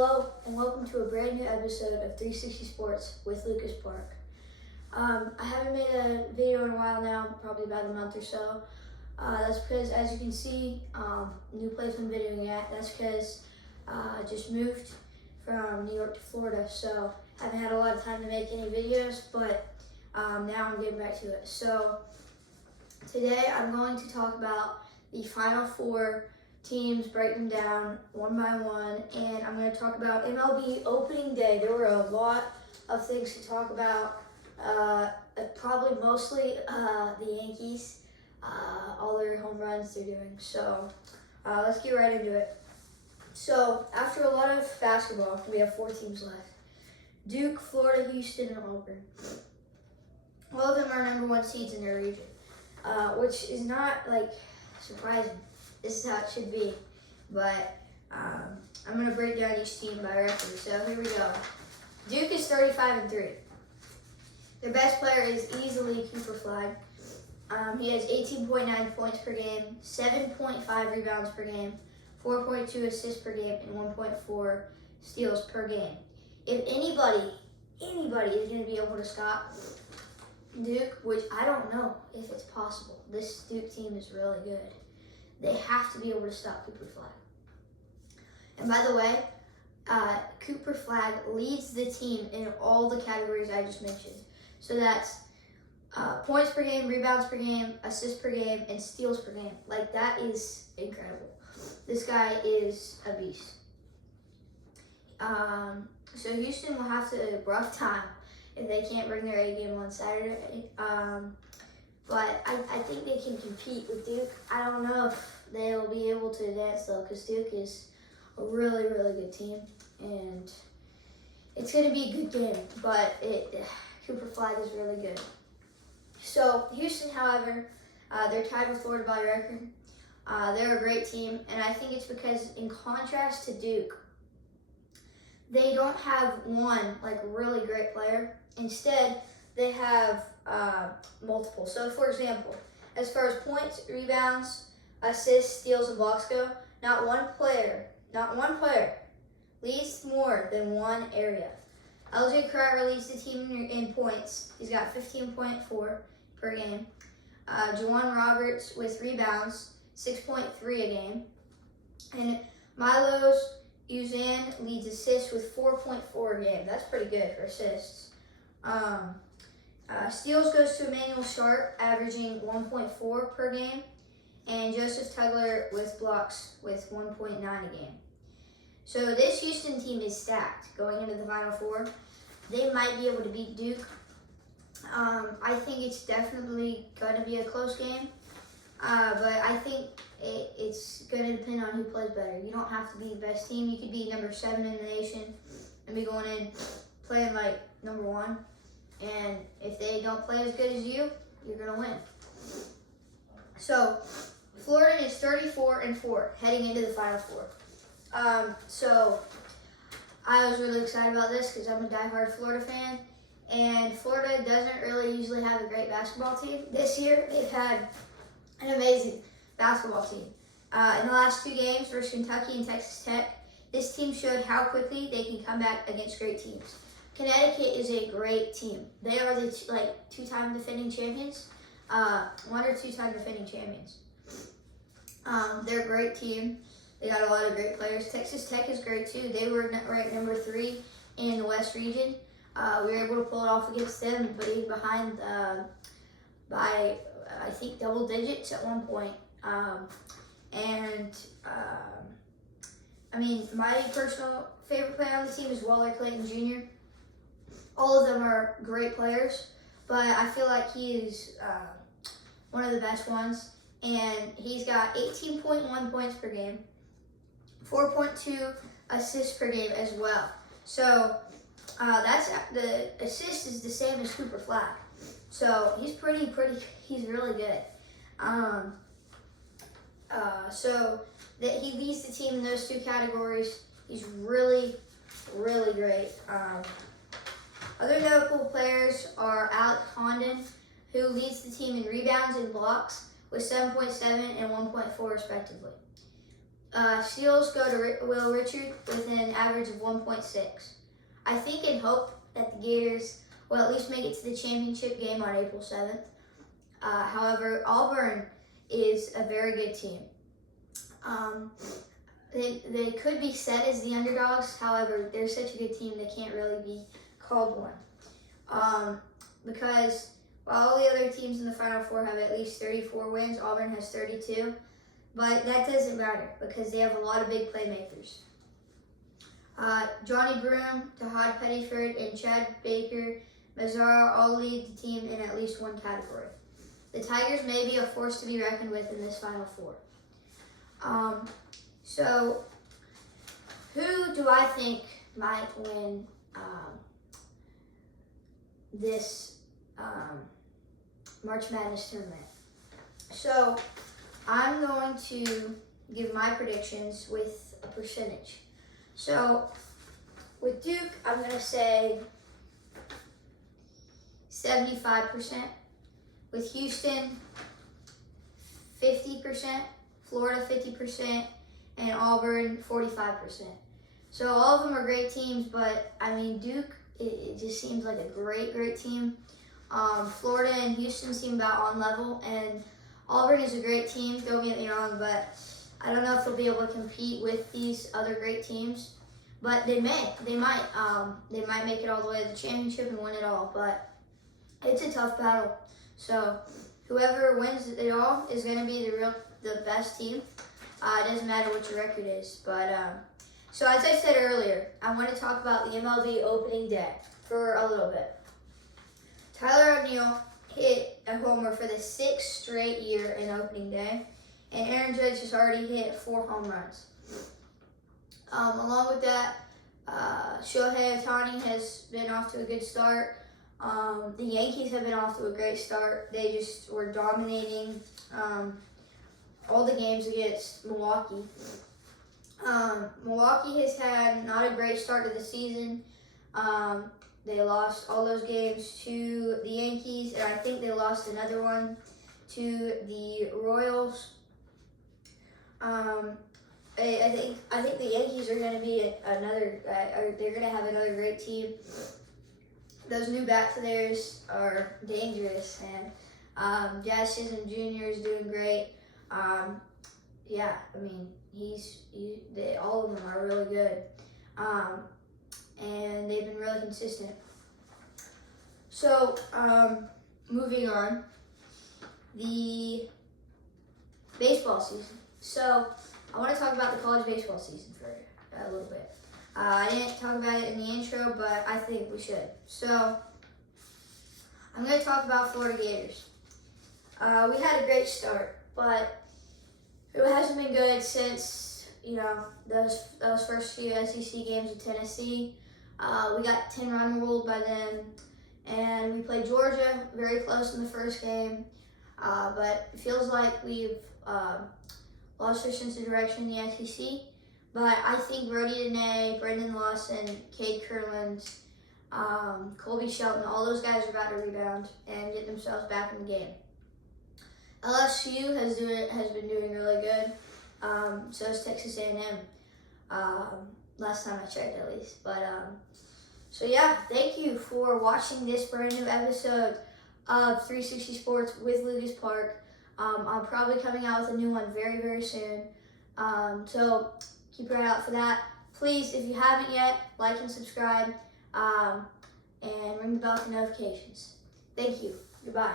Hello, and welcome to a brand new episode of 360 Sports with Lucas Park. I haven't made a video in a while now, probably about a month or so. That's because, as you can see, new place I'm videoing at, that's because I just moved from New York to Florida, so I haven't had a lot of time to make any videos, but now I'm getting back to it. So today I'm going to talk about the Final Four teams, break them down one by one, and I'm going to talk about MLB opening day. There were a lot of things to talk about, probably mostly the Yankees, all their home runs they're doing. So let's get right into it. So after a lot of basketball, we have 4 teams left: Duke, Florida, Houston, and Auburn. All of them are number 1 seeds in their region, which is not surprising. This is how it should be, but I'm going to break down each team by record. So here we go. Duke is 35-3. Their best player is easily Cooper Flag. He has 18.9 points per game, 7.5 rebounds per game, 4.2 assists per game, and 1.4 steals per game. If anybody is going to be able to stop Duke, which I don't know if it's possible. This Duke team is really good. They have to be able to stop Cooper Flag. And by the way, Cooper Flag leads the team in all the categories I just mentioned. So that's points per game, rebounds per game, assists per game, and steals per game. That is incredible. This guy is a beast. So Houston will have to rough time if they can't bring their A game on Saturday. But I think they can compete with Duke. I don't know if they'll be able to advance, though, because Duke is a really, really good team. And it's going to be a good game, but Cooper Flag is really good. So Houston, however, they're tied with Florida by record. They're a great team, and I think it's because, in contrast to Duke, they don't have one really great player. Instead, they have multiple. So, for example, as far as points, rebounds, assists, steals, and blocks go, not one player leads more than one area. LJ Crowder leads the team in points. He's got 15.4 per game. Juwan Roberts with rebounds, 6.3 a game. And Milos Uzan leads assists with 4.4 a game. That's pretty good for assists. Steals goes to Emmanuel Sharp, averaging 1.4 per game, and Joseph Tugler with blocks with 1.9 a game. So this Houston team is stacked going into the Final Four. They might be able to beat Duke. I think it's definitely going to be a close game, but I think it's going to depend on who plays better. You don't have to be the best team. You could be number 7 in the nation and be going in playing like number 1. And if they don't play as good as you, you're going to win. So, Florida is 34-4 heading into the Final Four. So, I was really excited about this because I'm a diehard Florida fan. And Florida doesn't really usually have a great basketball team. This year, they've had an amazing basketball team. In the last 2 games versus Kentucky and Texas Tech, this team showed how quickly they can come back against great teams. Connecticut is a great team. They are the 2-time defending champions, 1 or 2-time defending champions. They're a great team. They got a lot of great players. Texas Tech is great too. They were ranked number 3 in the West region. We were able to pull it off against them, being behind by I think double digits at one point. My personal favorite player on the team is Waller Clayton Jr. All of them are great players, but I feel like he is one of the best ones. And he's got 18.1 points per game, 4.2 assists per game as well. So that's the assist is the same as Cooper Flag. So he's he's really good. So that he leads the team in those 2 categories. He's really, really great. Other notable players are Alec Condon, who leads the team in rebounds and blocks with 7.7 and 1.4 respectively. Steals go to Will Richard with an average of 1.6. I think and hope that the Gators will at least make it to the championship game on April 7th. However, Auburn is a very good team. They could be set as the underdogs. However, they're such a good team they can't really be called one. Because while all the other teams in the Final Four have at least 34 wins, Auburn has 32. But that doesn't matter because they have a lot of big playmakers. Johnny Broom, Tahad Pettiford, and Chad Baker Mazzara all lead the team in at least one category. The Tigers may be a force to be reckoned with in this Final Four. So, who do I think might win this March Madness tournament? So, I'm going to give my predictions with a percentage. So, with Duke, I'm going to say 75%. With Houston, 50%. Florida, 50%. And Auburn, 45%. So, all of them are great teams, but, I mean, Duke, it just seems like a great, great team. Florida and Houston seem about on level, and Auburn is a great team, don't get me wrong, but I don't know if they'll be able to compete with these other great teams. But they might. They might make it all the way to the championship and win it all, but it's a tough battle. So whoever wins it all is going to be the best team. It doesn't matter what your record is. But so as I said earlier, I want to talk about the MLB opening day for a little bit. Tyler O'Neill hit a homer for the 6th straight year in opening day, and Aaron Judge has already hit 4 home runs. Along with that, Shohei Ohtani has been off to a good start. The Yankees have been off to a great start. They just were dominating all the games against Milwaukee. Milwaukee has had not a great start to the season. They lost all those games to the Yankees, and I think they lost another one to the Royals. I think the Yankees are going to be they're going to have another great team. Those new bats of theirs are dangerous, and Jazz Chisholm Jr. is doing great. Yeah, I mean, all of them are really good. And they've been really consistent. So, moving on, the baseball season. So, I want to talk about the college baseball season for a little bit. I didn't talk about it in the intro, but I think we should. So, I'm going to talk about Florida Gators. We had a great start, but it hasn't been good since, those first few SEC games with Tennessee. We got 10-run ruled by them, and we played Georgia very close in the first game, but it feels like we've lost our sense of direction in the SEC. But I think Brody Dene, Brendan Lawson, Cade Kurland, Colby Shelton, all those guys are about to rebound and get themselves back in the game. LSU has been doing really good. So is Texas A&M. Last time I checked, at least. But so yeah, thank you for watching this brand new episode of 360 Sports with Lucas Park. I'm probably coming out with a new one very, very soon. So keep your eye out for that. Please, if you haven't yet, like and subscribe, and ring the bell for notifications. Thank you. Goodbye.